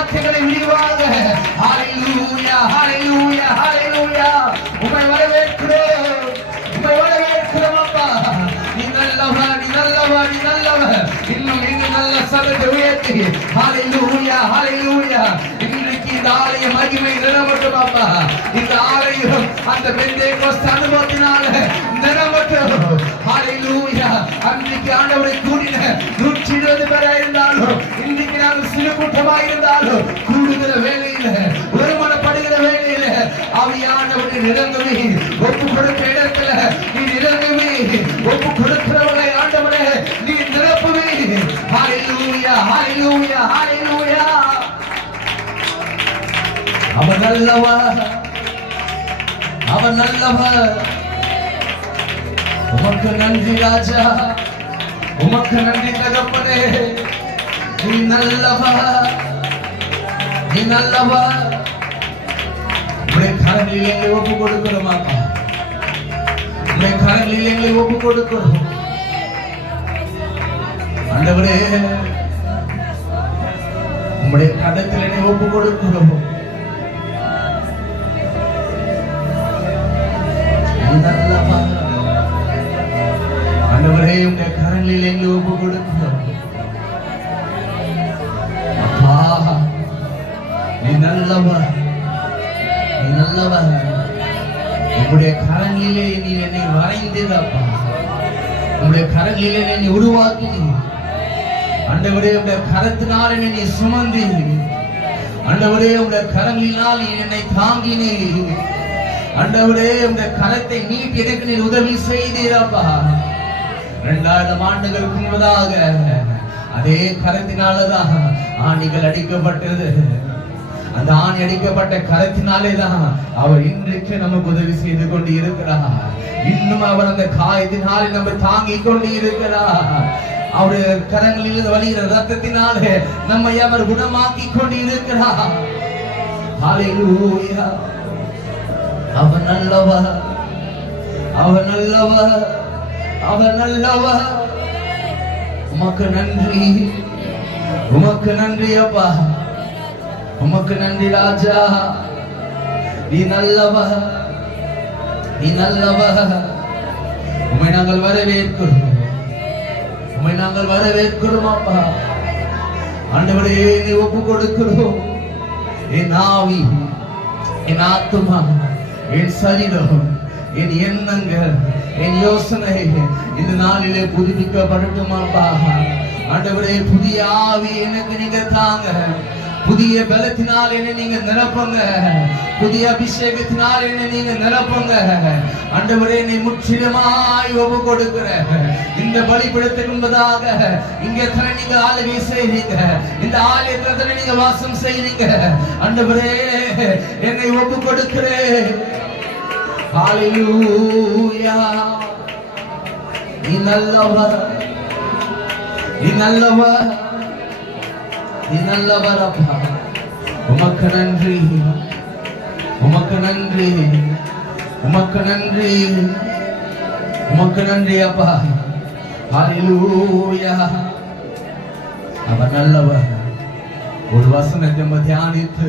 வார்த்தைகளை விரிவாக ஹalleluya ஹalleluya ஹalleluya உம்மை வரவேற்கிறோம் உம்மை வரவேற்கிறோம் அப்பா நீ நல்லவர் நீ நல்லவர் நீ நல்லவர் இன்னும் நீங்க நல்ல சபையை உயர்த்தி ஹalleluya ஹalleluya இன்றைக்கு இந்த ஆலய மகிமை நிரம்பட்டும் அப்பா இந்த ஆலயம் அந்த பெந்தேகோஸ்து அனுபவத்தினால நிரம்பட்டும் ஹalleluya அன்றைக்கு ஆண்டவரை கூடின 120 பேரா இருந்தாலும் இன்றைக்கு நாங்கள் சிறு கூட்டமாக இருந்தாலும் கூடுகிற வேலையில ஒருமனப்படுகிற வேலையில ஆவியானவரை நிரந்தவே ஒப்பு கொடுத்த இடத்துல நீ நிரந்தவே ஒப்பு கொடுக்கிறவர்களை ஆண்டவரே நீ நிரப்புவே ஹalleluya ஹalleluya ஹalleluya அவர் நல்லவர் அவர் நல்லவர் உமக்கு நன்றி ராஜா உமக்கு நன்றி தகப்பனே நீ நல்லவர் நீ நல்லவர் உம்முடைய கரங்களில் எங்களை ஒப்பு கொடுக்கிறோம் அப்பா உம்முடைய கரங்களில் எங்களை ஒப்பு கொடுக்கிறோம் ஆண்டவரே உம்முடைய கரத்தில் என்னை ஒப்பு கொடுக்கிறோம் நல்லவர் ஆண்டவரே உம்முடைய கரங்களில் எங்களை ஒப்பு கொடுக்கிறோம் அப்பா நீ நல்லவர் நீ நல்லவர் உம்முடைய கரங்களிலே நீ என்னை வரைந்தீரப்பா உம்முடைய கரங்களிலே என்னை உருவாக்கி ஆண்டவரே உம்முடைய கரத்தினால் என்னை சுமந்தி ஆண்டவரே உம்முடைய கரங்களினால் என்னை தாங்கினீ ஆண்டவரே உம்முடைய கரத்தை நீட்டி எனக்கு நீ உதவி செய்தீரப்பா 2000 ஆண்டுகளுக்கு முன்பதாக அதே கரத்தினாலதான் ஆணிகள் அடிக்கப்பட்டது அந்த ஆணி அடிக்கப்பட்ட கரத்தினாலேதான் அவர் இன்றைக்கு நமக்கு உதவி செய்து கொண்டு இருக்கிறார் இன்னும் அவர் அந்த காயத்தினாலே நம்ம தாங்கிக் கொண்டு இருக்கிறார் அவருடைய கரங்களில் வழிகிற ரத்தத்தினாலே நம்மை அவர் குணமாக்கி கொண்டு இருக்கிறார் ஹalleluya அவர் நல்லவர் அவர் நல்லவர் அவர் நல்லவர் உமக்கு நன்றி அப்பா உமக்கு நன்றி ராஜா நீ நல்லவர் நீ நல்லவர் உம்மை நாங்கள் வரவேற்கிறோம் உம்மை நாங்கள் வரவேற்கிறோம் அப்பா ஆண்டவரே நீ ஒப்பு கொடுக்கிறோம் என் ஆவி என் ஆத்துமா என் சரீரம் என் எண்ணங்கள் என் யோசனை இந்த நாளிலே புதுப்பிக்கப்படட்டும் அப்பா ஆண்டவரே புதிய ஆவி எனக்கு நீங்க தாங்க புதிய பலத்தினால் என்ன நீங்க நிரப்புங்க புதிய அபிஷேகத்தினால் என்ன நீங்க நிரப்புங்க ஆண்டவரே நீ முற்றிலுமாய் ஒப்பு கொடுக்கிற இந்த பலிபீடத்துக்கு முன்பதாக இங்க தர நீங்க ஆளுகை செய்றீங்க இந்த ஆலயத்துல நீங்க வாசம் செய்றீங்க ஆண்டவரே என்னை ஒப்பு கொடுக்கிறேன் ஹalleluya நீ நல்லவர் நீ நல்லவர் நீ நல்லவர் அப்பா உமக்கு நன்றி உமக்கு நன்றி உமக்கு நன்றி உமக்கு நன்றி அப்பா ஹalleluya அவர் நல்லவர் ஒரு வசனத்தை நம்ம தியானித்து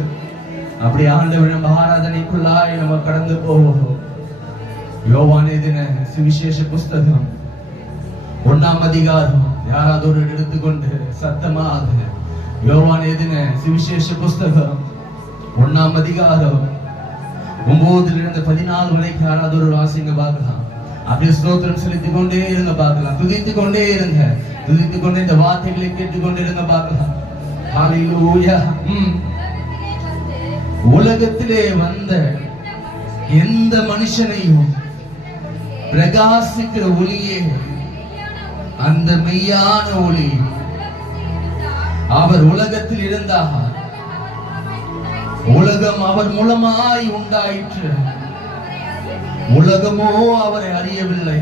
அப்படி ஆண்டவரின் ஆராதனைக்குள்ளாய் நம்ம கடந்து போவோம் யோவான் எழுதின சுவிசேஷ புஸ்தகம் 1ஆம் அதிகாரம் யாராவது ஒரு எடுத்துக்கொண்டு சத்தமாக யோவான் எழுதின சுவிசேஷ புஸ்தகம் 1ஆம் அதிகாரம் 9 14 வரைக்கும் யாராவது ஒரு வாசிங்க பார்க்கலாம் அப்படியே ஸ்தோத்திரம் செலுத்திக் கொண்டே இருங்க பார்க்கலாம் துதித்துக் கொண்டே இருங்க துதித்துக் கொண்டே இந்த வார்த்தைகளை கேட்டுக்கொண்டே இருங்க பார்க்கலாம் ஹalleluya உலகத்திலே வந்த எந்த மனுஷனையும் பிரகாசிக்கிற ஒளியே அந்த மெய்யான ஒளி அவர் உலகத்தில் இருந்தார் உலகம் அவர் மூலமாய் உண்டாயிற்று உலகமோ அவரை அறியவில்லை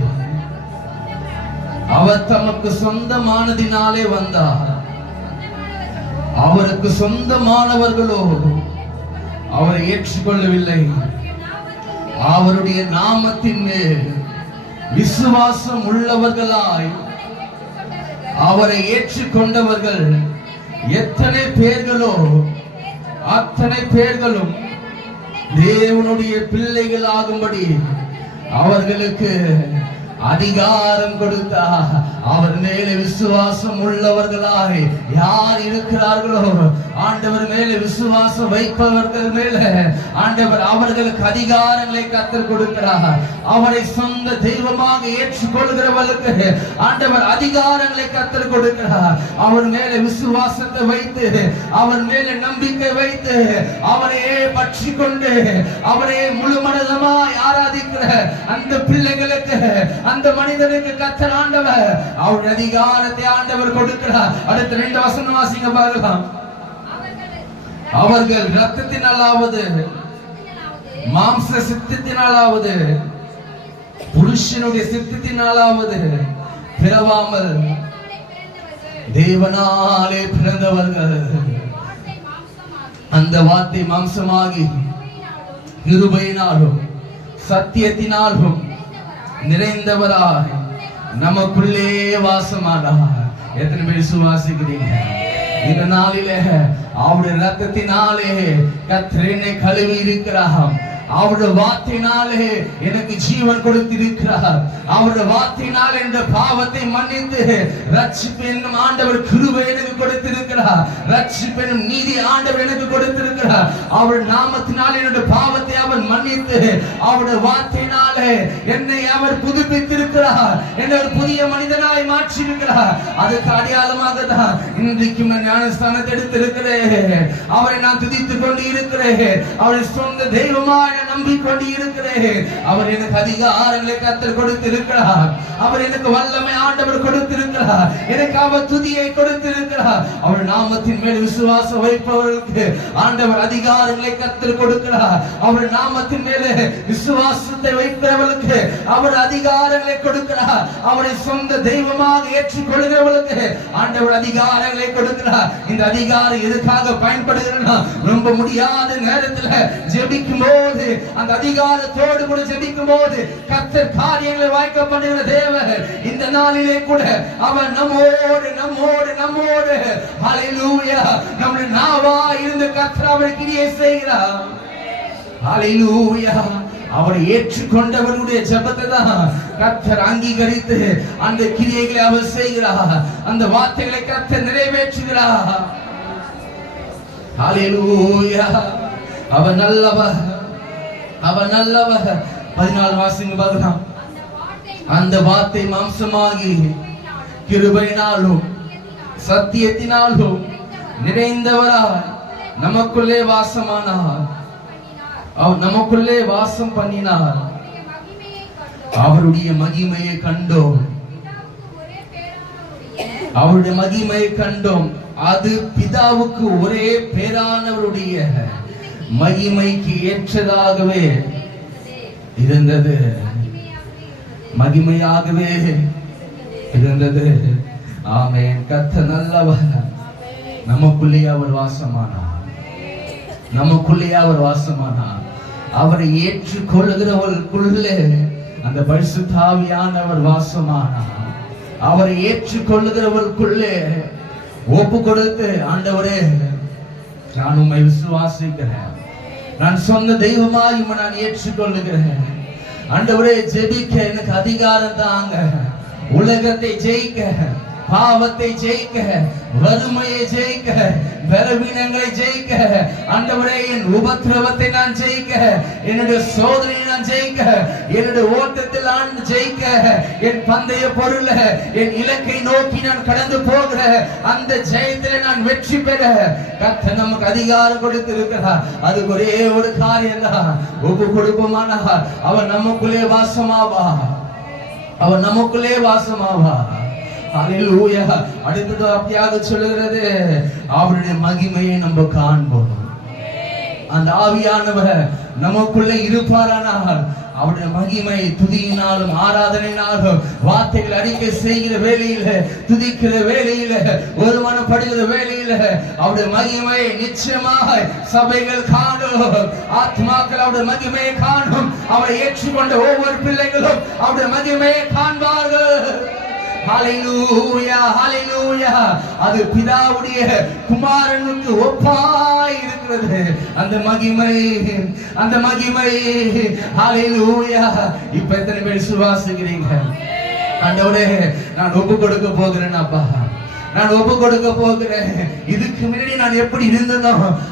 அவர் தமக்கு சொந்தமானதினாலே வந்தார் அவருக்கு சொந்தமானவர்களோ அவரை ஏற்றுக்கொள்ளவில்லை அவருடைய நாமத்தின் மேல் விசுவாசம் உள்ளவர்களாய் அவரை ஏற்றுக்கொண்டவர்கள் எத்தனை பேர்களோ அத்தனை பேர்களும் தேவனுடைய பிள்ளைகள் ஆகும்படி அவர்களுக்கு அதிகாரம் கொடுத்தார். அவர் மேலே விசுவாசம் உள்ளவர்களாய் யார் இருக்கிறார்களோ ஆண்டவர் மேலே விசுவாசம் வைப்பவர்கள் மேலே ஆண்டவர் அவர்களுக்கு அதிகாரங்களை கத்தர் கொடுக்கிறார். அவரை சொந்த தெய்வமாக ஏற்றுக்கொள்கிறவர்களுக்கு ஆண்டவர் அதிகாரங்களை கத்தர் கொடுக்கிறார். அவர் மேலே விசுவாசத்தை வைத்து அவர் மேலே நம்பிக்கை வைத்து அவரையே பற்றி கொண்டு அவரையே முழு மனதமாய் ஆராதிக்கிற அந்த பிள்ளைகளுக்கு அந்த மனிதனுக்கு கர்த்தர் ஆண்டவர் அவருடைய அதிகாரத்தை ஆண்டவர் கொடுக்கிறார். அடுத்த 2 வசனம் வாசிங்க பார்க்கலாம். அவர்கள் இரத்தத்தினாலாவது மாம்ச சித்தத்தினாலாவது புருஷனுடைய சித்தத்தினாலாவது பிறவாமல் தேவனாலே பிறந்தவர்கள். அந்த வார்த்தை மாம்சமாகி கிருபையினாலும் சத்தியத்தினாலும் நிறைந்தவராய் நமக்குள்ளே வாசமானார். எத்தனை பேர் விசுவாசிக்கிறீங்க? இந்த நாளிலே அவருடைய ரத்தத்தினாலே கர்த்தர் என்னை கழுவி இருக்கிறார். அவருடைய வார்த்தையினாலே எனக்கு ஜீவன் கொடுத்திருக்கிறார். அவருடைய வார்த்தையினாலே என்ற பாவத்தை மன்னித்து ரட்சிப்பு என்னும் ஆண்டவர் கிருபை எனக்கு கொடுத்திருக்கிறார். ரட்சிப்பு என்னும் நீதி ஆண்டவர் எனக்கு கொடுத்திருக்கிறார். அவர் நாமத்தினாலே என்னுடைய பாவத்தை அவர் மன்னித்து அவருடைய வார்த்தையினாலே என்னை அவர் புதுப்பித்திருக்கிறார். என்னை ஒரு புதிய மனிதனாய் மாற்றியிருக்கிறார். அதுக்கு அடையாளமாக தான் இன்றைக்கும் நான் ஞானஸ்தானத்தை எடுத்திருக்கிறேன். அவரை நான் துதித்துக் கொண்டு இருக்கிறேன். அவரை சொந்த தெய்வமாய் நம்பிக்கொண்டு இருக்கிறேன். அவர் எனக்கு அதிகாரங்களை கர்த்தர் கொடுத்திருக்கிறார். அவர் எனக்கு வல்லமை ஆண்டவர் கொடுத்திருக்கிறார். எனக்கு அவர் துதியை கொடுத்திருக்கிறார். அவர் நாமத்தின் மேல் விசுவாசம் வைப்பவர்களுக்கு ஆண்டவர் அதிகாரங்களை கர்த்தர் கொடுக்கிறார். அவர் நாமத்தின் மேலே விசுவாசத்தை வைப்பவர்களுக்கு அவர் அதிகாரங்களை கொடுக்கிறார். அவரை சொந்த தெய்வமாக ஏற்றுக்கொள்கிறவர்களுக்கு ஆண்டவர் அதிகாரங்களை கொடுக்கிறார். இந்த அதிகாரம் எதுக்காக பயன்படுகிறனா, ரொம்ப முடியாத நேரத்தில் ஜெபிக்கும் போது அந்த அதிகாரத்தோடு கூட ஜெபிக்கும் போது கர்த்தர் காரியங்களை வாய்க்க பண்ணுகிற தேவன். இந்த நாளிலே கூட அவர் நம்மோடு நம்மோடு நம்மோடு ஹல்லேலூயா நம்முடைய நாவா இருந்து கர்த்தர் அவர் கிரியை செய்கிறார். ஹல்லேலூயா. அவரை ஏற்றுக்கொண்டவருடைய ஜெபத்தை தான் கர்த்தர் அங்கீகரித்து அந்த கிரியைகளை அவர் செய்கிறார். அந்த வார்த்தைகளை கர்த்தர் நிறைவேற்றுகிறார். ஹல்லேலூயா. அவர் நல்லவர், அவர் நல்லவர். 14 வாசிங்க பார்க்கலாம். அந்த வார்த்தை மாம்சமாகி கிருபையினாலும் சத்தியத்தினாலும் நிறைந்தவராய் நமக்குள்ளே வாசமானார். அவர் நமக்குள்ளே வாசம் பண்ணினார். அவருடைய மகிமையை கண்டோம். அவருடைய மகிமையை கண்டோம். அது பிதாவுக்கு ஒரே பேரானவருடைய மகிமைக்கு ஏற்றதாகவே இருந்தது. மகிமையாகவே இருந்தது. ஆமென். கர்த்தர் நல்லவர். நமக்குள்ளே அவர் வாசமானார். நமக்குள்ளே அவர் வாசமானார். அவரை ஏற்றுக்கொள்ளுகிறவர்களுக்குள்ளே அந்த பரிசுத்த ஆவியானவர் வாசமானார். அவரை ஏற்றுக்கொள்ளுகிறவர்களுக்குள்ளே ஒப்பு கொடுத்து ஆண்டவரே நான் உம்மை விசுவாசிக்கிறேன், நான் சொந்த தெய்வமாய் உம்மை நான் ஏற்றுக்கொள்ளுகிறேன். ஆண்டவரே ஜெபிக்க எனக்கு அதிகாரம் தாங்க. உலகத்தை ஜெயிக்க, பாவத்தை ஜெயிக்க, வறுமையை ஜெயிக்க, பலவீனங்களை ஜெயிக்க, ஆண்டவரே என் உபத்திரவத்தை நான் ஜெயிக்க, என்னுடைய சோதனையை நான் ஜெயிக்க, என்னுடைய ஓட்டத்தில் நான் ஜெயிக்க, என் பந்தய பொருள் என் இலக்கை நோக்கி நான் கடந்து போகிற அந்த ஜெயத்தில் நான் வெற்றி பெற கர்த்தர் நமக்கு அதிகாரம் கொடுத்திருக்கிறார். அது ஒரே ஒரு காரியம் தான், ஒப்பு கொடுப்போமானா அவர் நமக்குள்ளே வாசமாவா, அவர் நமக்குள்ளே வாசமாவா. ஹல்லேலூயா. அடுத்தது அப்படியாக சொல்லுகிறது, அவருடைய மகிமையை நம்ம காண்போம். அந்த ஆவியானவர் நமக்குள்ளே இருப்பாரானால் அவருடைய மகிமை துதியினாலும் ஆராதனையினாலும் வார்த்தைகள் அறிக்கை செய்கிற வேளையில, துதிக்கிற வேளையில, ஒருமனப்படுகிற வேளையில அவருடைய மகிமை நிச்சயமாக சபைகள் காணும். ஆத்மாக்கள் அவருடைய மகிமையை காணும். அவரை ஏற்றுக்கொண்ட ஒவ்வொரு பிள்ளைகளும் அவருடைய மகிமையை காண்பார்கள். ஹல்லேலூயா, ஹல்லேலூயா. அது பிதாவுடைய குமாரனுக்கு ஒப்பாய் இருக்கிறது. இருக்கிறது. அந்த மகிமை, அந்த மகிமை. ஹalleluya. இப்ப எத்தனை பேர் விசுவாசிக்கிறீங்க? ஆண்டவரே, நான் ஒப்பு கொடுக்க போகிறேன் அப்பா, நான் ஒப்பு கொடுக்க போகிறேன். இதுக்கு முன்னாடி நான் எப்படி இருந்தனோ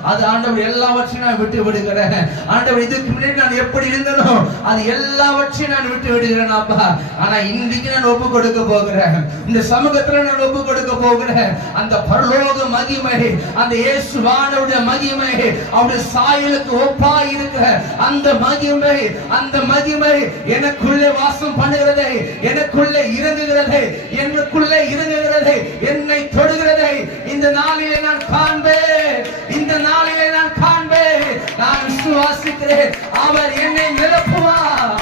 அது ஆண்டவர் எல்லாவற்றையும் நான் விட்டு விடுகிறேன். ஆண்டவர், இதுக்கு முன்னாடி நான் எப்படி இருந்தனோ அது எல்லாவற்றையும் நான் விட்டு விடுகிறேன் அப்பா. ஆனா இன்றைக்கு நான் ஒப்பு கொடுக்க போகிறேன். இந்த சமூகத்துல நான் ஒப்பு கொடுக்க போகிறேன். அந்த பரலோக மகிமை, அந்த இயேசுவானவருடைய மகிமை, அவருடைய சாயலுக்கு ஒப்பா இருக்கிற அந்த மகிமை, அந்த மகிமை எனக்குள்ளே வாசம் பண்ணுகிறதை, எனக்குள்ளே இறங்குகிறதை, எனக்குள்ளே இறங்குகிறதை, என்னை தொடுகிறதை இந்த நாளிலே நான் காண்பேன். இந்த நாளிலே நான் காண்பேன். நான் விசுவாசிக்கிறேன். அவர் என்னை நிரப்புவார்.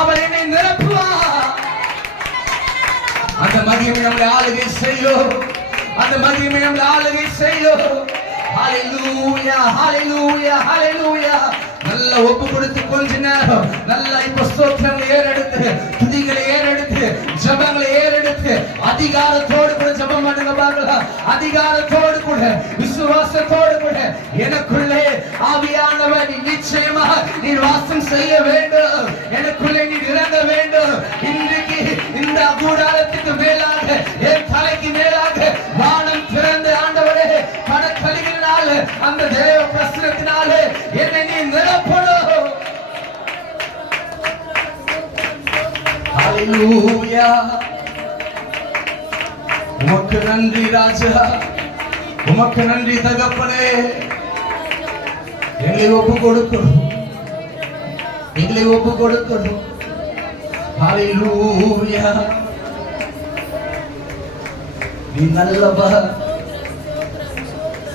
அவர் என்னை நிரப்புவார். அந்த மகிமை நம்மை ஆளுகை செய்யும். அந்த மகிமை நம்மை ஆளுகை செய்யும். ஹalleluya, ஹalleluya, ஹalleluya. நல்ல ஒப்பு கொடுத்து கொஞ்ச நேரம் நல்ல இப்ப ஸ்தோத்திரங்களை ஏறெடுத்து, துதிகளை ஏறெடுத்து, ஜெபங்களை ஏறெடுத்து, அதிகாரத்தோடு கூட ஜெபம் பண்ணுங்க பாக்கலாம். அதிகாரத்தோடு கூட, விசுவாசத்தோடு கூட, எனக்குள்ளே ஆவியானவர் நிச்சயமா நீ வாசம் செய்ய வேண்டும். எனக்குள்ளே நீ இறங்க வேண்டும். இன்றைக்கு இந்த கூடாரத்துக்கு மேலாக, என் தலைக்கு மேலாக வானம் திறந்து ஆண்டவரே கடற்கலிகளினால, அந்த தேவ பிரசனத்தினால என்னை நீ நிரப்பணும். ஹalleluya. உமக்கு நன்றி ராஜா, உமக்கு நன்றி தகப்பனே. எங்களை ஒப்பு கொடுக்கணும், எங்களை ஒப்பு கொடுக்கணும். ஹalleluya. நீ நல்லவர்,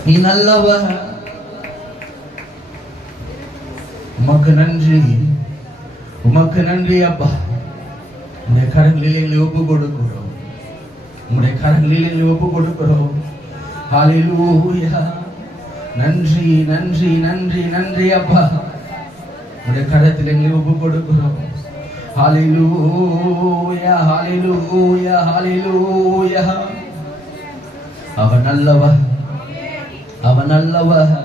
நீ நல்லவர். உமக்கு நன்றி, உமக்கு நன்றி அப்பா. உடைய கரங்களில் எங்களை ஒப்பு கொடுக்கிறோம். உடைய கரங்களில் எங்களை ஒப்பு கொடுக்கிறோம். ஹalleluya. நன்றி, நன்றி, நன்றி, நன்றி அப்பா. உடைய கரத்தில் எங்களை ஒப்பு கொடுக்கிறோம். ஹalleluya, ஹalleluya, ஹalleluya. அவன் நல்லவர், அவன் நல்லவர்,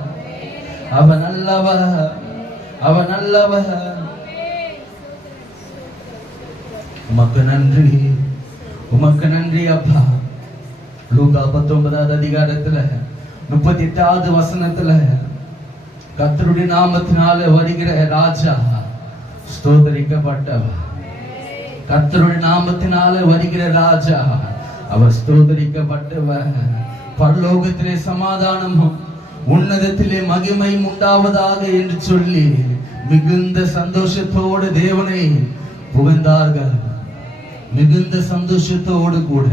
அவன் நல்லவர், அவன் நல்லவர். உமக்கு நன்றி, உமக்கு நன்றி அப்பா. லூக்கா 19வது அதிகாரத்துல 38வது வசனத்துல கர்த்தருடைய நாமத்தினால வருகிற ராஜா ஸ்தோத்திரிக்கப்பட்டவர். கர்த்தருடைய நாமத்தினால வருகிற ராஜா அவர் ஸ்தோத்திரிக்கப்பட்டவர். பரலோகத்திலே சமாதானமும் உன்னதத்திலே மகிமை உண்டாவதாக என்று சொல்லி மிகுந்த சந்தோஷத்தோடு தேவனை புகழ்ந்தார்கள். மிகுந்த சந்தோஷத்தோடு கூட,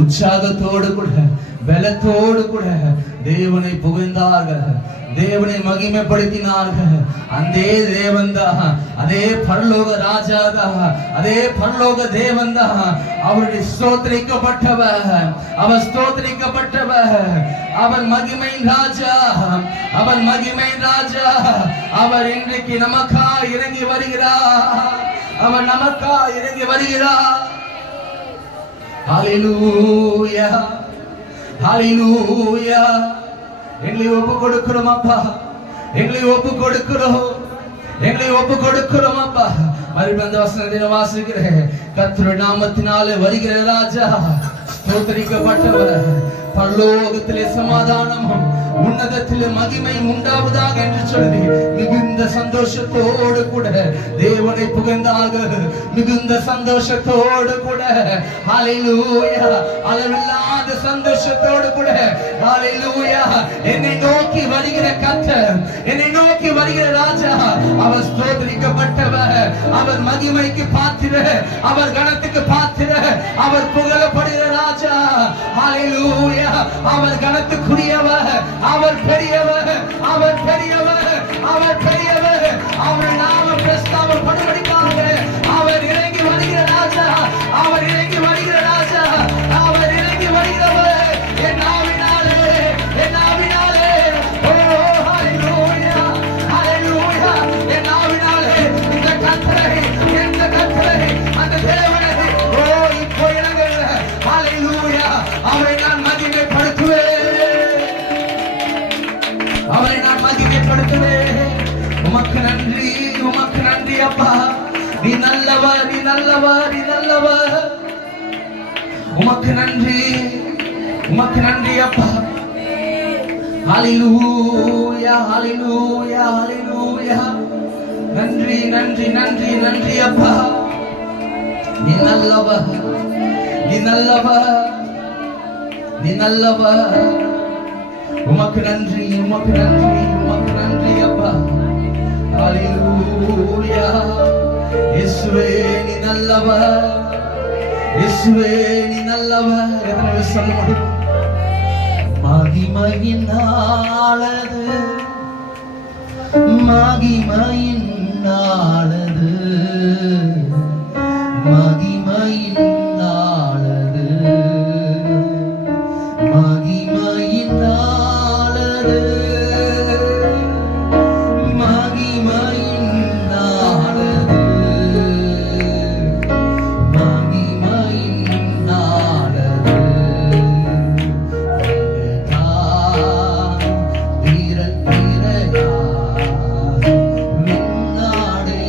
உற்சாகத்தோடு கூட, பலத்தோடு கூட தேவனை புகழ்ந்தார்கள். தேவனை மகிமைப்படுத்தினார்கள். அதே தேவன்தான், அதே பரலோக ராஜாதான், அதே பரலோக தேவன்தான் அவருடைய ஸ்தோத்திரிக்கப்பட்டவர். அவர் ஸ்தோத்திரிக்கப்பட்டவர். அவர் மகிமையின் ராஜா, அவர் மகிமையின் ராஜா. அவர் இன்றைக்கு நமக்காய் இறங்கி வருகிறார். அவர் நமக்காய் இறங்கி வருகிறார். ஹalleluya, ஹalleluya. எங்களை ஒப்பு கொடுக்கிறோம் அப்பா, எங்களை ஒப்பு கொடுக்கிறோம், எங்களை ஒப்பு கொடுக்கிறோம் அப்பா. மறுபடியும் அந்த வசனத்தை வாசிக்கிறேன். கர்த்தருடைய நாமத்தினாலே வருகிற ராஜா ஸ்தோத்திரிக்கப்பட்டவர். பரலோகத்திலே சமாதானமும் உன்னதத்திலே மகிமை உண்டாவதாக என்று சொல்லி மிகுந்த சந்தோஷத்தோடு கூட தேவனை புகழ்ந்தார்கள். மிகுந்த சந்தோஷத்தோடு கூட, ஹalleluya, அளவில்லாத சந்தோஷத்தோடு கூட, ஹalleluya. என்னை நோக்கி வருகிற கர்த்தர், என்னை நோக்கி வருகிற ராஜா அவர் ஸ்தோத்திரிக்கப்பட்டவர். அவர் மகிமைக்கு பாத்திரர், அவர் கனத்துக்கு பாத்திரர், அவர் புகழப்படுகிற ராஜா. ஹalleluya. அவர் கனத்துக்குரியவர், அவர் பெரியவர், அவர் பெரியவர், அவர் பெரியவர். அவர் நாமம் பிரஸ்தாபப்படும்படிக்காக அவர் இறங்கி வருகிற ராஜா, அவர் இறங்கி வருகிற ராஜா, அவர் இறங்கி வருகிறவர். என் நாவினாலே, என் நாவினாலே, ஓ ஹalleluya, ஹalleluya. என் நாவினாலே இந்த கர்த்தரை, இந்த கர்த்தரை, அந்த தேவனை ஓ இப்போ இறங்குகிற ஹalleluya. அவரை நான் மகிமைப்படுத்துவேன், அவரை நான் மகிமைப்படுத்துவே. உமக்கு நன்றி, உமக்கு நன்றி அப்பா. நீ நல்லவர், நீ நல்லவர், நீ நல்லவர். உமக்கு நன்றி, உமக்கு நன்றி அப்பா. ஹalleluya, ஹalleluya, ஹalleluya. நன்றி, நன்றி, நன்றி, நன்றி அப்பா. நீ நல்லவர், நீ நல்லவர், நீ நல்லவர். உமக்கு நன்றி, உமக்கு நன்றி, உமக்கு நன்றி அப்பா. ஹalleluya. இயேசுவே நீ நல்லவர், இயேசுவே நீ நல்லவர். எத்தனை பேர் சொல்ல முடியும்? மகிமையினாலது, மகிமையினாலது, மகிமையினாலது, மகிமையினாலது, மகிமையினாலது, மகிமையினாலது. வீர வீரையா விண்ணாடை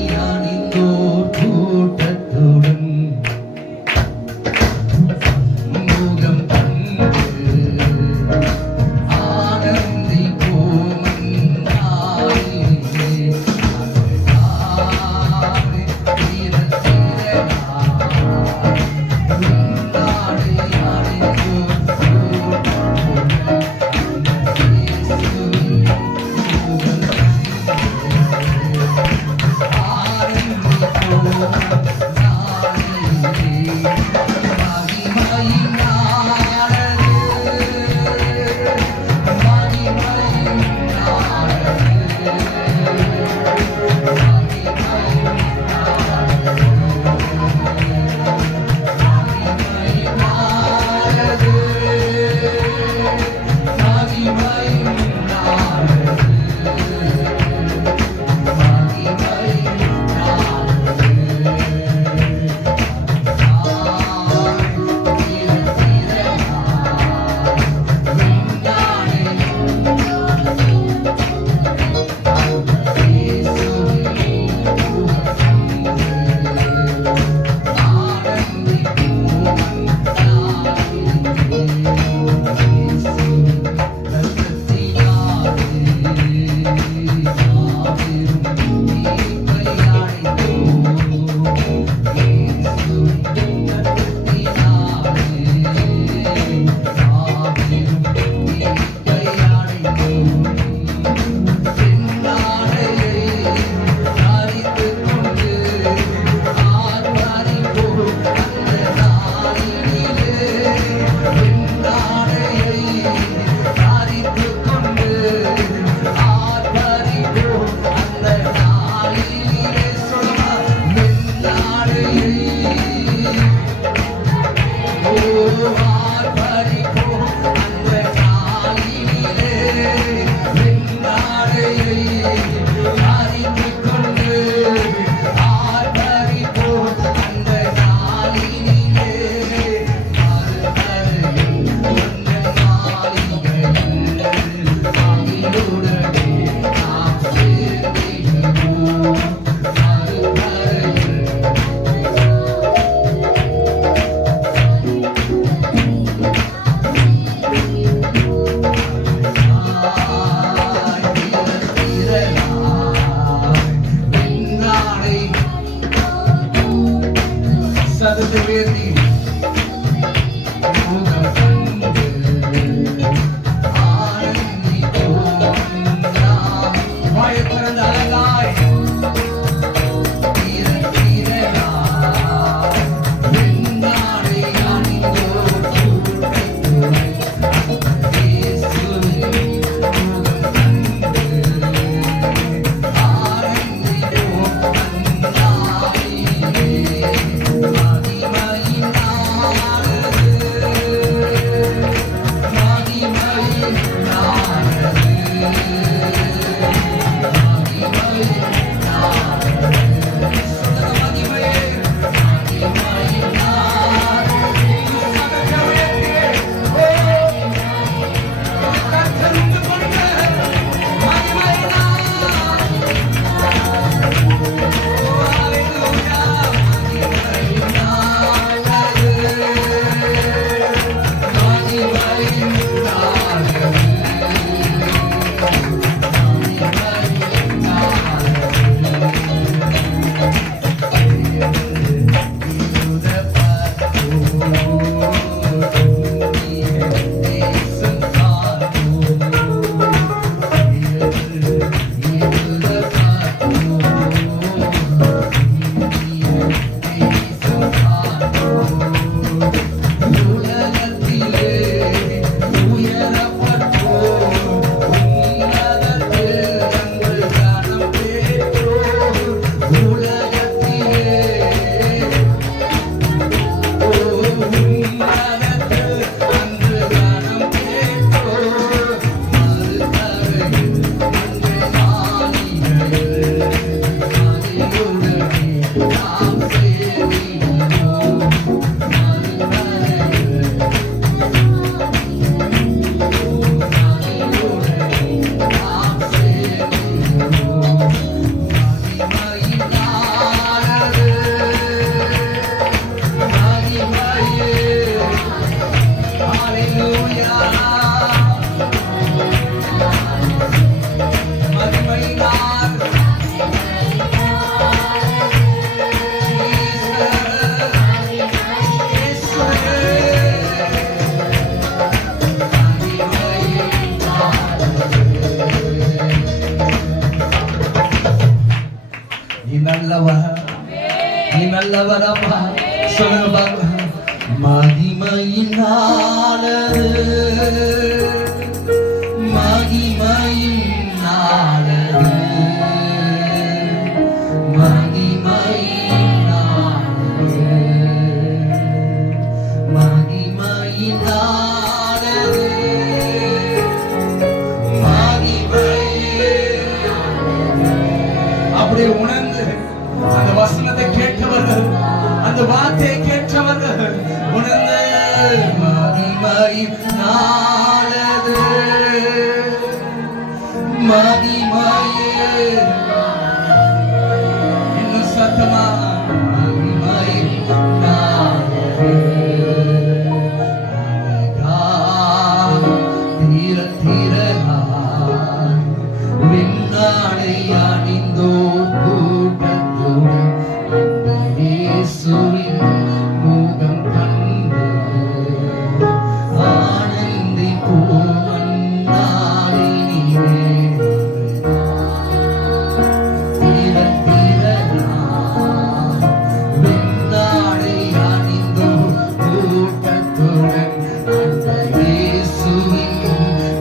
நீ நல்லவர், நீ நல்லவர் அப்பா. சொல்லுங்க பார்க்கலாம். மகிமையினாலது, மகிமையினாலது, மகிமையினாலது, மகிமையினாலது, அப்படியே உணர்ந்து அந்த வசனத்தை கேட்டவர்கள், அந்த வார்த்தையை கேட்டவர்கள் உணர்ந்து மகிமையினாலது, மகிமையே இன்னும் சத்தமா மகிமையினாலது, தீர தீரனாய் விண்ணாடை அணிந்தோர் கூட்டத்துடன் அந்த இயேசுவின் முகம் கண்டு ஆனந்திப்போம் நாளினிலே. தீர தீரனாய் விண்ணாடை அணிந்தோர் கூட்டத்துடன் அந்த இயேசுவின்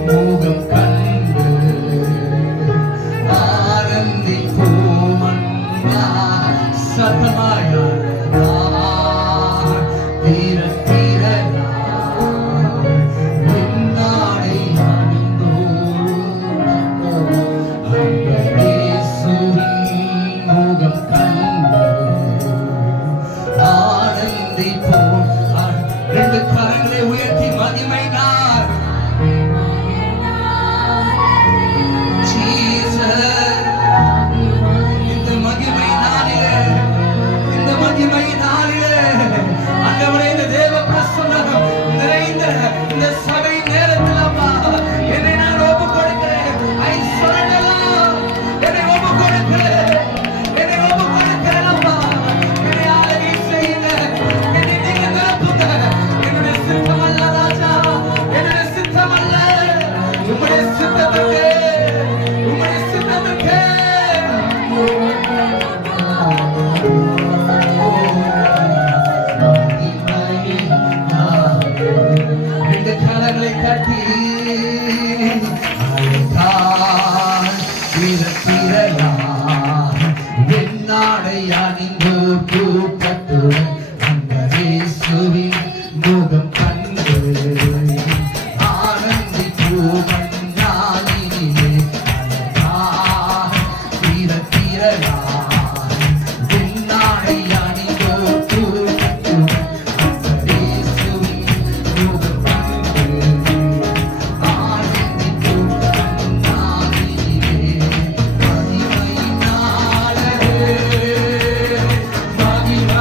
முகம் கண்டு ஆனந்திப்போம் சத்தமாயாரா. தீர தீரனாய் விண்ணாடை அணிந்தோர் அந்த இயேசுவின் முகம் கண்டு ஆனந்திப்போம். ரெண்டு கரங்களை உயர்த்தி மகிமைனார் ஜீசஸ். இந்த மகிமை நாளிலே, இந்த மகிமை நாளிலே ஆண்டவரே, இந்த தேவ பிரசன்னம் நிறைந்த இந்த சபை நேரத்தில் அப்பா என்னை நான் ஒப்புக் கொடுக்கிறேன். I surrender Lord. என்னை ஒப்புக் கொடுக்கிறேன், என்னை ஒப்புக் கொடுக்கிறேன் அப்பா. என்னை ஆளுகை செய்யுங்க, என்னை நீங்க நிரப்புங்க. என்னுடைய சித்தம் அல்ல ராஜா, என்னுடைய சித்தம் அல்ல, உம்முடைய சித்தத்துக்கு, உம்முடைய சித்தத்துக்கு. ரெண்டு கரங்களை தட்டி அழைத்தார். தீர தீரனாய் வெண்ணாடை அணிந்தோர் கூட்டத்துடன் அந்த இயேசுவின் முகம் கண்டு ஆனந்திப்போம் நாளினிலே. அழைத்தார். தீர தீரனாய் வெண்ணாடை அணிந்தோர் கூட்டத்துடன் அந்த இயேசுவின் முகம் கண்டு ஆனந்திப்போம் நாளினிலே. மகிமையினாலே, மகிமை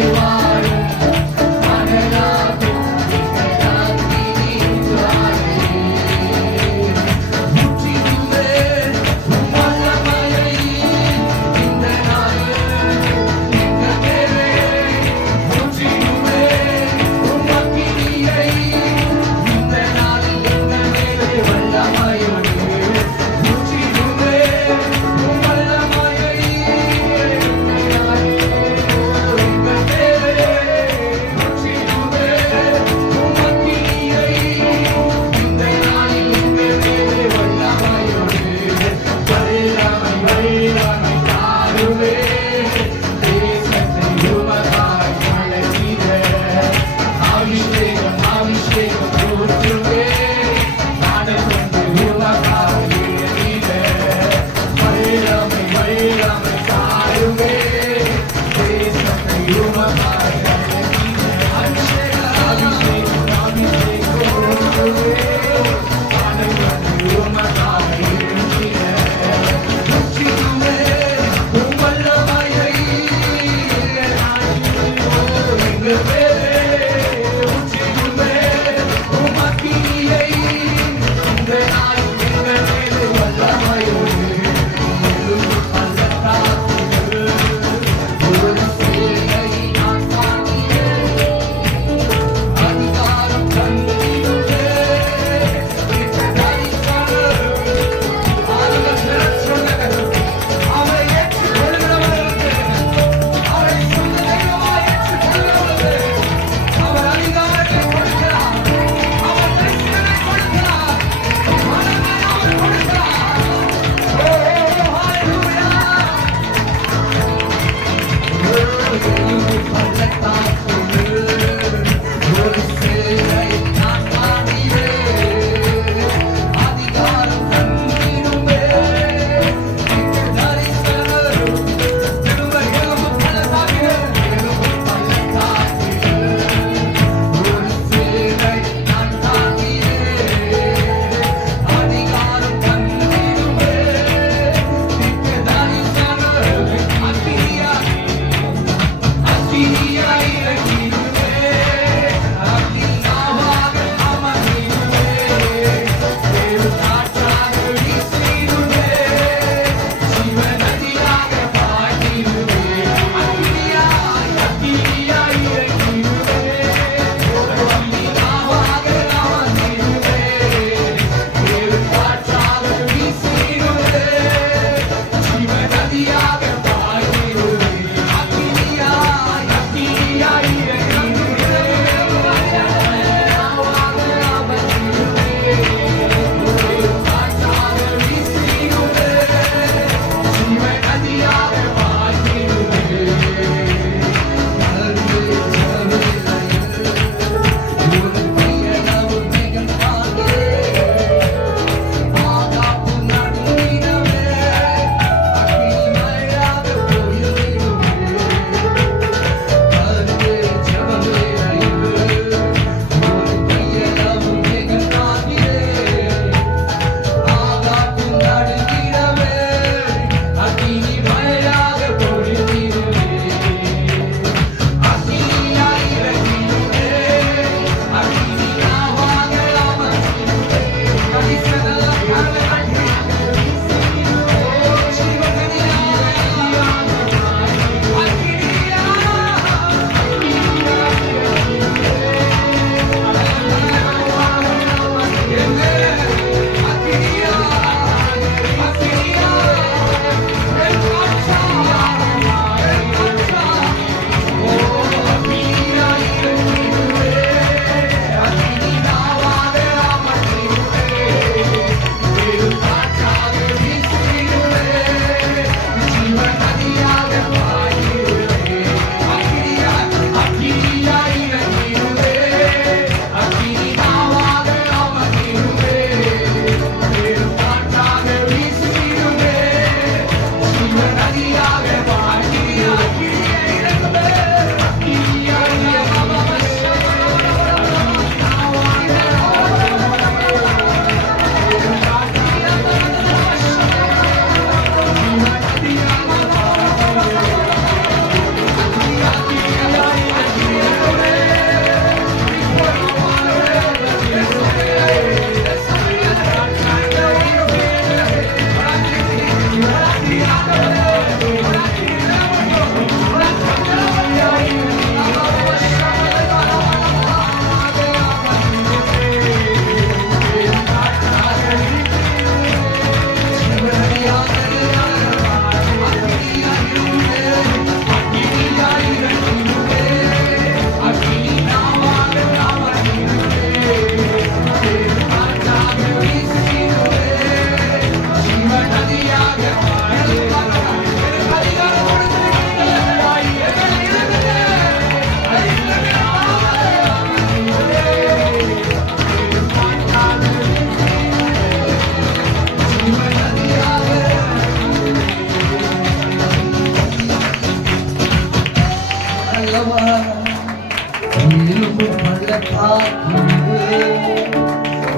அசைவாரும் மனதாகும் எங்கள் அக்கினி ஜுவாலையே. முற்றிலுமே உம் வல்லமையை இந்த நாளில் எங்கள் மேலே, முற்றிலுமே உம் அக்கினியை இந்த நாளில் எங்கள் மேலே வல்லமையோடு, முற்றிலுமே உம் வல்லமையை எங்கள் மேலே, முற்றிலுமே உம் அக்கினியை இந்த நாளில் எங்கள் மேலே வல்லமையோடு, வல்லமை தாருமே. தேசத்தை உமக்காய் வளர்த்திட அபிஷேகம் ஊற்றுவே. நாடல் கொண்டு உமக்காய் எழுதிட வல்லமை தாருமே. தேசத்தை உமக்காய் வளர்த்திட அபிஷேகம் ஊற்றுவே. நாடல் கொண்டு உமக்காய் எழுதிட முற்றிலுமே உம் வல்லமையை எங்கள் மேலே, முற்றிலுமே உம் அக்கினியை இந்த நாளில் எங்கள் மேலே வல்லமையோடு, எழும்பு பள்ளத்தாக்குகள் ஒரு சேனை நான் காண்கிறேன். அதிகாரம் தந்திடுவே அவரை ஏற்றுக்கொள்கிறவர்களுக்கு, அவரை சொந்த தெய்வமாய் ஏற்றுக்கொள்கிறவர்களுக்கு இரும்பு பள்ளத்தாக்கிலே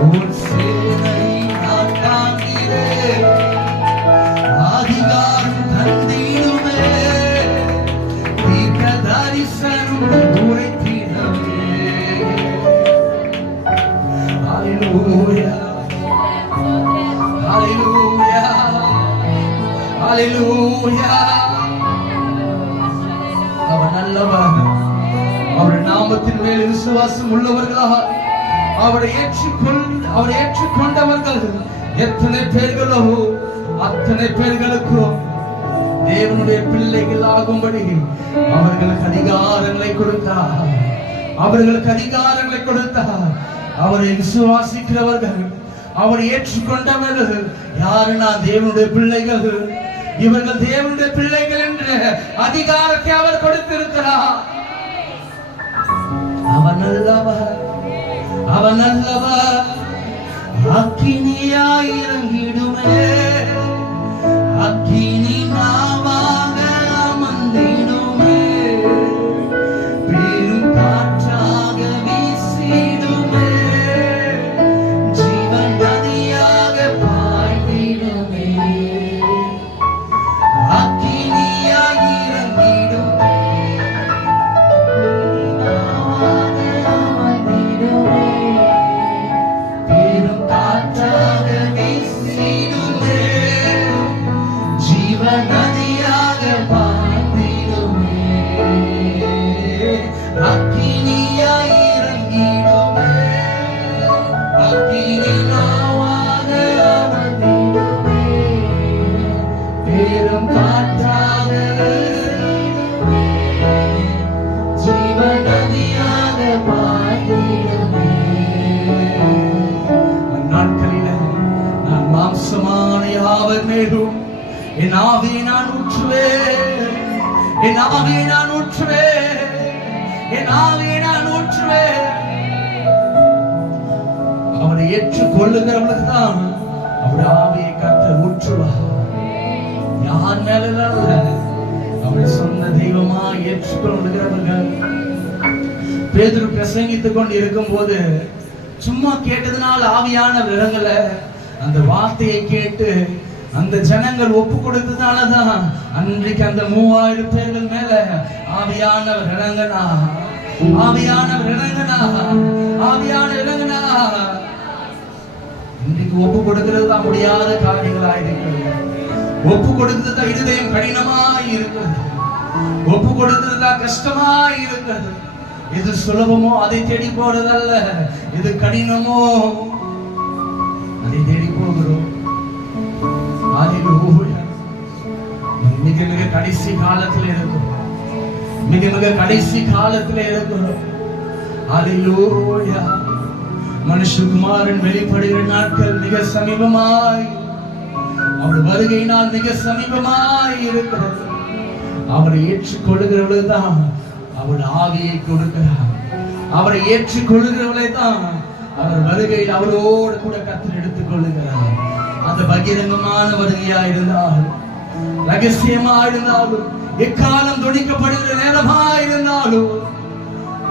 உன் சேனை நான் தாங்கிறேன். அதிகாரம் தந்திடுமே, தீர்க்க தரிசனம் உரைத்திடவே. ஹல்லேலூயா, ஹல்லேலூயா, ஹல்லேலூயா. அவர் நல்லவர். அவருடைய நாமத்தின் மேல் விசுவாசம் உள்ளவர்களாக அவரை ஏற்றுக்கொண்டவர்கள் எத்தனை பேர்களோ அத்தனை பேர்களுக்கும் தேவனுடைய பிள்ளைகள் ஆகும்படி அவர்களுக்கு அதிகாரங்களை கொடுத்தார். அவரை விசுவாசிக்கிறவர்கள், அவரை ஏற்றுக்கொண்டவர்கள் யாருன்னா தேவனுடைய பிள்ளைகள். இவர்கள் தேவனுடைய பிள்ளைகள் என்று அதிகாரத்தை அவர் கொடுத்திருக்கிறார். அவன் நல்லவர், அக்கினியாய் இறங்கிடுமே, அக்கினி நாவாக அமர்ந்திடுமே, பெரும் காற்றாக வீசிடுமே, ஜீவன் நதியாக பாய்ந்திடுமே, அக்கினியாய் இறங்கிடுமே, பெரும் காற்றாக வீசிடுமே, ஜீவன் நதியாக பாய்ந்திடுமே, அக்கினியாய் இறங்கிடுமே, அக்கினி நாவாக அமர்ந்திடுமே, பெரும் காற்றாக வீசிடுமே, ஜீவன் நதியாக பாய்ந்திடுமே. அந்நாட்களிலே நான் மாம்சமான யாவர் மேலும் என் ஆவியை நான் ஊற்றுவேன், என் ஆவியை நான் ஊற்றுவேன், என் ஆவியை நான் ஊற்றுவேன். அவரை ஏற்றுக்கொள்ளுகிறவர்களுக்கு தான் அவர் ஆவியை கர்த்தர் ஊற்றுவார். யார் மேல அல்ல, அவரை சொந்த தெய்வமா ஏற்றுக்கொள்ளுகிறவர்கள். பேதுரு பிரசங்கித்துக் கொண்டு இருக்கும் போது சும்மா கேட்டதுனால ஆவியானவர் இறங்கல. அந்த வார்த்தையை கேட்டு அந்த ஜனங்கள் ஒப்பு கொடுத்ததாலதான் அன்றைக்கு அந்த 3000 பேர்கள் மேல ஆவியானவர் இறங்கினா, ஆவியானவர் இறங்கினா, ஆவியானவர் இறங்கினா. இன்றைக்கு ஒப்பு கொடுக்கிறது தான் முடியாத காரியங்களா இருக்கிறது. ஒப்பு கொடுத்தது இருதயம் கடினமாய் இருக்கிறது. ஒப்பு கொடுத்தது கஷ்டமாய் இருக்கிறது. எது சுலபமோ அதை தேடி போறதல்ல, எது கடினமோ அதை தேடி போகிறோம். மிக மிக கடைசி காலத்துல இருக்கும், மிக மிக கடைசி காலத்துல இருக்கிறோம். ஹல்லேலூயா. மனுஷகுமாரன் வெளிப்படுகிற நாட்கள் மிக சமீபமாய், அவர் வருகையினால் மிக சமீபமாய் இருக்கிறது. அவரை ஏற்றுக்கொள்ளுகிறவர்கள் தான் அவர் ஆவியை கொடுக்கிறார். அவரை ஏற்றுக்கொள்ளுகிறவர்களை தான் அவர் வருகையில் அவரோடு கூட கர்த்தர் எடுத்துக் கொள்ளுகிறார். அந்த பகிரங்கமான வருகையா இருந்தால், ரகசியமா இருந்தாலும், எக்காலம் துடிக்கப்படுகிற நேரமா இருந்தாலும்,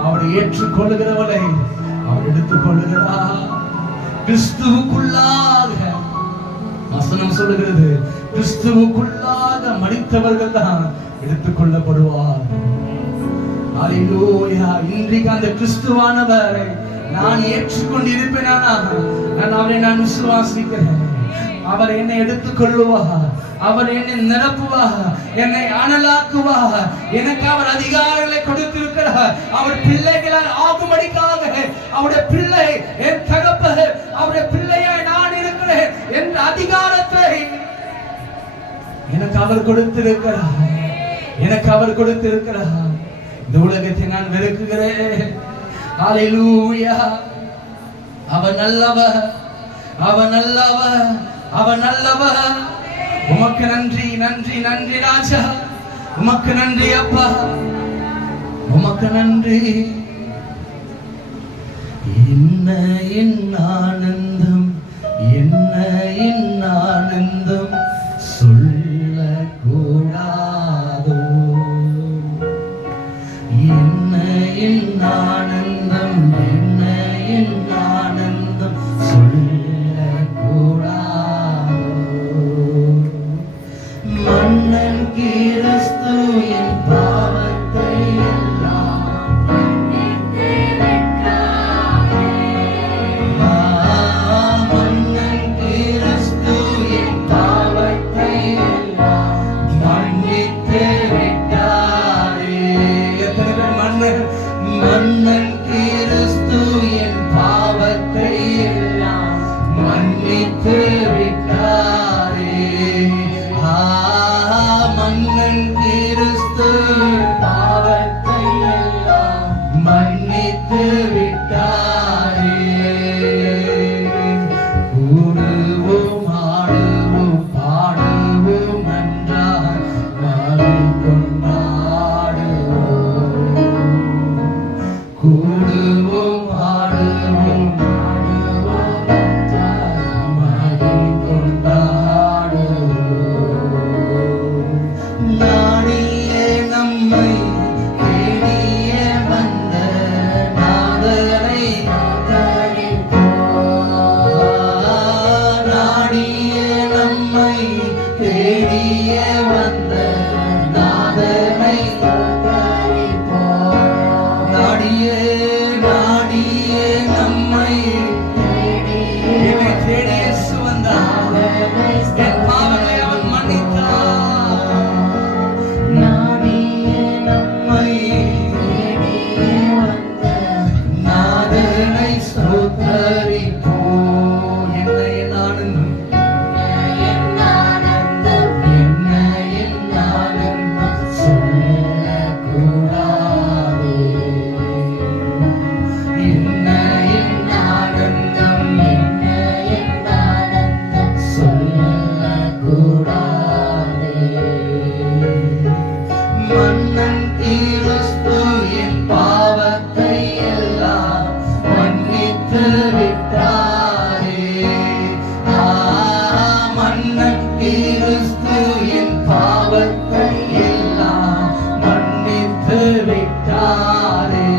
அவரை ஏற்றுக்கொள்ளுகிறவளை அவர் எடுத்துக் கொள்ளுகிறார். கிறிஸ்துவுக்குள்ளாக வசனம் சொல்லுகிறது, கிறிஸ்துவுக்குள்ளாக மரித்தவர்கள் தான் எடுத்துக் கொள்ளப்படுவார். ஹல்லேலூயா. இன்றைக்கு அந்த கிறிஸ்துவானவரை நான் ஏற்றுக்கொண்டிருப்பேனா, நான் அவரை நான் விசுவாசிக்கிறேன். அவர் என்னை எடுத்துக் கொள்ளுவார், அவர் என்னை நிரப்புவார், என்னை அனலாக்குவார். எனக்கு அவர் அதிகாரங்களை கொடுத்திருக்கிறார். அவர் பிள்ளைகளால் ஆகும்படிக்காக அவருடைய பிள்ளை என் தகப்பன், அவருடைய பிள்ளையாய் நான் இருக்கிறேன் என்ற அதிகாரத்தை எனக்கு அவர் கொடுத்திருக்கிறார். எனக்கு அவர் கொடுத்திருக்கிறார். இந்த உலகத்தை நான் வெறுக்குகிறேன். ஹல்லேலூயா. அவர் நல்லவர், அவர் நல்லவர், அவர் நல்லவர். உமக்கு நன்றி, நன்றி, நன்றி ராஜா. உமக்கு நன்றி அப்பா, உமக்கு நன்றி. என்ன ஆனந்தம், என்ன ஆனந்தம் சொல்ல கூடாதோ, என்ன என் ஆனந்தம் என்ன என் ஆனந்தம் சொல்லக்கூடாதோ. மன்னன் கிறிஸ்து என் பாவத்தை எல்லாம் மன்னித்து விட்டாரே. மன்னன் கிறிஸ்து என் பாவத்தை எல்லாம் மன்னித்து விட்டாரே. எத்தனை பேர் மன்னன் கிறிஸ்து என் பாவத்தை எல்லாம் மன்னித்து விட்டாரே. மன்னன் கிறிஸ்து பாவத்தை எல்லாம் மன்னித்து விட்டாரே. கூடுவோம் ஆடுவோம் பாடுவோம் நன்றாய் நாளை கொண்டாடுவோம். கூடுவோம் ஆடுவோம் பாடுவோம் நன்றாய் நாளை கொண்டாடுவோம். நாடியே நம்மை தேடியே வந்த நாதரை நாடியே நம்மை தேடியே வந்த நாதனை நாடியே நாடியே நம்மை தேடியே சுவந்தான். என் பாவங்களை அவன் மன்னித்தான். நாடியே நம்மை தேடியே வந்த நாதனை ஸ்தோத்தரிப்போம். என்ன என் ஆனந்தம் என்ன என் ஆனந்தம் சொல்லக்கூடாதே. என்ன என் ஆனந்தம் சொல்லக்கூடாதே. மன்னன் கிறிஸ்து என் பாவத்தை எல்லாம் மன்னித்து விட்டாரே. மன்னன் கிறிஸ்து என் பாவத்தை எல்லாம் மன்னித்து விட்டாரே.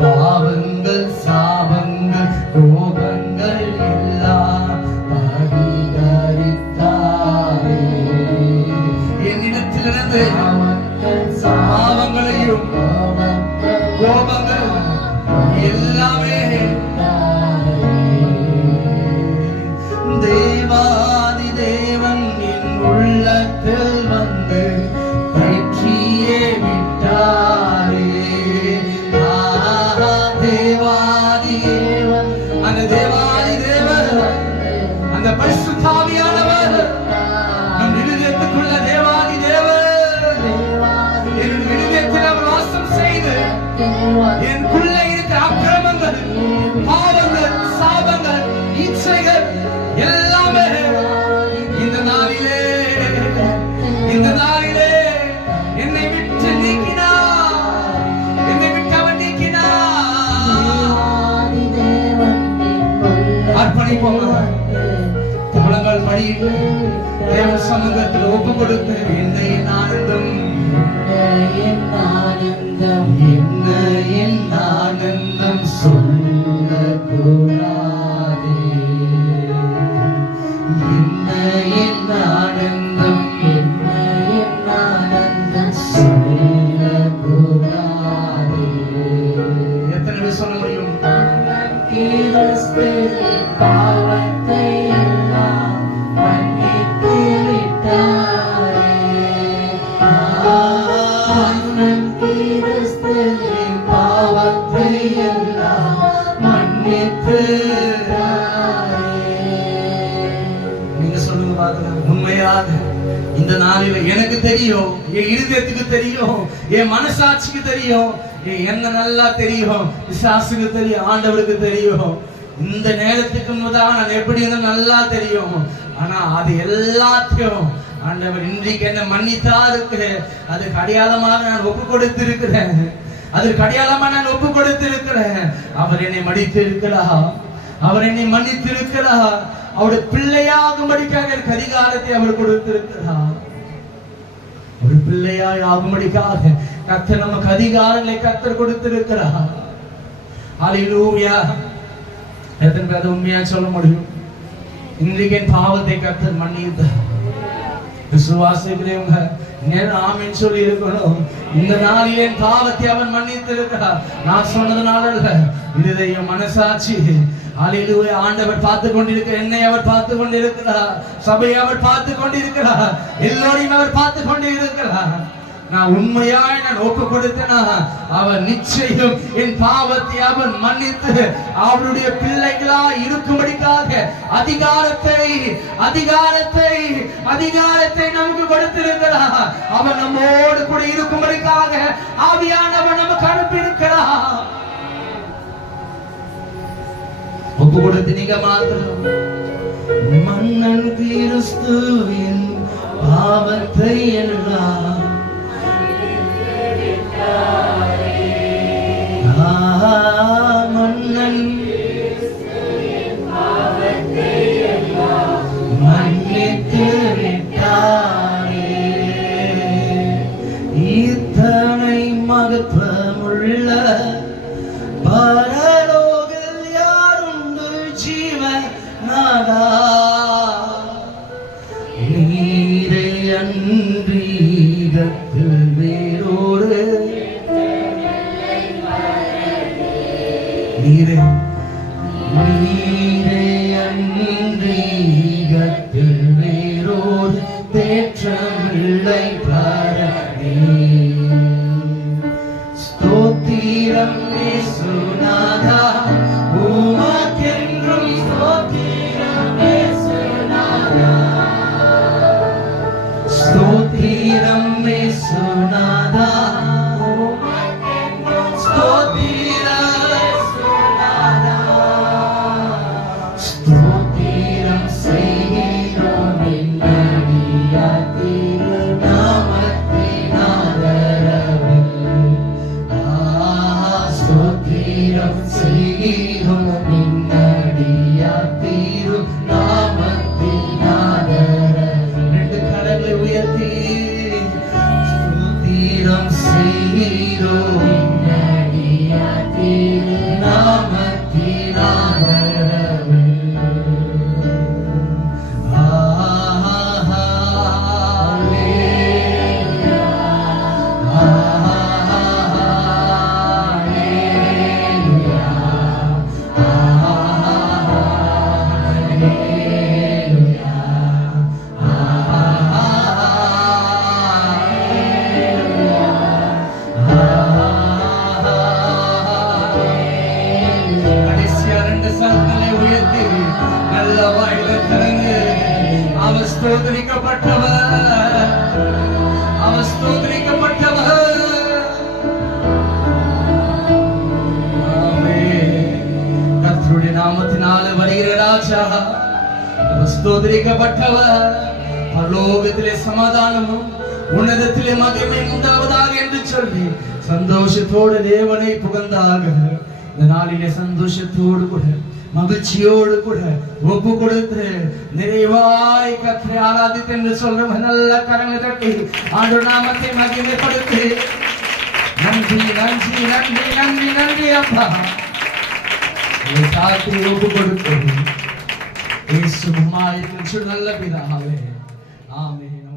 பாவங்கள் சாபங்கள் கோபங்கள் எல்லாம் பரிகரித்தாரே. என்னிடத்திலிருந்து பாவங்களையும் கோபங்கள் எல்லாமே தேவாதி தேவன் என் உள்ளத்தில் வந்து பயிற்சியே விட்டாரே. தேவாதி தேவன் அந்த தேவாதி தேவன் அந்த பரிசுத்தாவியானவர் நம் இருதயத்துக்குள்ள தேவாதி தேவன் என் இருதயத்தில் அவர் வாசம் செய்து எனக்குள்ள இருக்கிற அக்கிரமங்கள் பாவங்கள் சாபங்கள் இச்சைகள் எல்லாமே இந்த நாளிலே என்னை விட்டு நீக்கினார். என்னை விட்டு அவன் நீக்கினார். அர்ப்பணிப்போம். முழங்கால் படியிட்டு தேவன் சமூகத்தில் ஒப்பு கொடுத்து என்ன என் ஆனந்தம் என்ன என் ஆனந்தம் சொல்லக்கூடாதே. என்ன என் ஆனந்தம் சொல்லக்கூடாதே. எத்தனை பேர் சொல்ல முடியும்? பாவத்தை எல்லாம் மன்னித்து விட்டாரே. பாவத்தை எல்லாம் மன்னித்து. நீங்க சொல்லுங்க பாக்கலாம். உண்மையாக இந்த நாளில எனக்கு தெரியும், என் இருதயத்துக்கு தெரியும், என் மனசாட்சிக்கு தெரியும், என்ன நல்லா தெரியும், பிசாசுக்கு தெரியும், ஆண்டவருக்கு தெரியும். இந்த நேரத்துக்கு முதல் நான் எப்படி நல்லா தெரியும். ஆனா அது எல்லாத்தையும் ஆண்டவர் இன்றைக்கு என்ன மன்னித்தாருக்கு. அதுக்கு அடையாளமாக நான் ஒப்பு கொடுத்திருக்கிறேன். அதற்கு அடையாளமா நான் ஒப்பு கொடுத்திருக்கிறேன். அவர் என்னை மன்னித்திருக்கிறார். அவர் என்னை மன்னித்திருக்கிறார். அவருடைய பிள்ளையாகும்படிக்காக எனக்கு அதிகாரத்தை அவர் கொடுத்திருக்கிறார். ஒரு பிள்ளையாய் ஆகும்படிக்காக கர்த்தர் நமக்கு அதிகாரங்களை கர்த்தர் கொடுத்திருக்கிறார். ஹல்லேலூயா. எத்தனை பேர் உண்மையா சொல்ல முடியும்? இன்றைக்கு என் பாவத்தை கர்த்தர் மன்னித்தார். விசுவாசிக்கிறவங்க ஆமென் சொல்லி இருக்கணும். இந்த நாளில் என் பாவத்தை அவன் மன்னித்திருக்கிறார். நான் சொன்னதுனால அல்ல, இருதய மனசாட்சி. ஹல்லேலூயா. ஆண்டவர் பார்த்து கொண்டிருக்கிறார். என்னை அவர் பார்த்து கொண்டிருக்கிறார். சபையை அவர் பார்த்து கொண்டிருக்கிறார். எல்லோரையும் அவர் பார்த்து கொண்டிருக்கிறார். நான் உண்மையாய் நான் ஒப்பு கொடுத்தேனா அவன் நிச்சயம் என் பாவத்தை அவன் மன்னித்து அவருடைய பிள்ளைகளா இருக்கும்படிக்காக அதிகாரத்தை அதிகாரத்தை அதிகாரத்தை நமக்கு கொடுத்திருக்கிறார். அவன் நம்மோடு கூட இருக்கும்படிக்காக ஆவியானவன் நமக்கு அனுப்பியிருக்கிறார். ஒப்பு கொடுத்து நீங்க மாத்திரம் மன்னன் கிறிஸ்துவின் பாவத்தை எல்லாம் மன்னன் மன்னித்து விட்டாரே. இத்தனை மகத்துவமுள்ள பரலோகில் யாருண்டு ஜீவநாதா, நீரை அன்றீகத்தில் வேறொரு நீரே நீரே அன்றீகத்தில் வேறொரு தேற்றமில்லை பரமே. ஸ்தோத்திரம் இயேசுநாதா, உமக்கென்றும் ஸ்தோத்திரம் இயேசுநாதா. ஸ்தோத்திரம் இயேசுநாதா, கர்த்தருடைய நாமத்தினால வருகிற ராஜா ஸ்தோத்திரிக்கப்பட்டவர். பரலோகத்திலே சமாதானமும் உன்னதத்திலே மகிமை உண்டாவதாக என்று சொல்லி சந்தோஷத்தோடு தேவனை புகழ்ந்தாக. இந்த நாளிலே சந்தோஷத்தோடு கூட மகிழ்ச்சியோடு கூட ஒப்பு கொடுத்து நிறைவாய் கர்த்தரை ஆராதித்து என்று சொல்றவன் நல்ல கரங்களை தட்டி ஆண்டவர் நாமத்தை மகிமைப்படுத்தி நன்றி நன்றி நன்றி நன்றி நன்றி அப்பா தாழ்த்தி ஒப்பு கொடுத்து இயேசு நல்ல பிதாவே ஆமென்.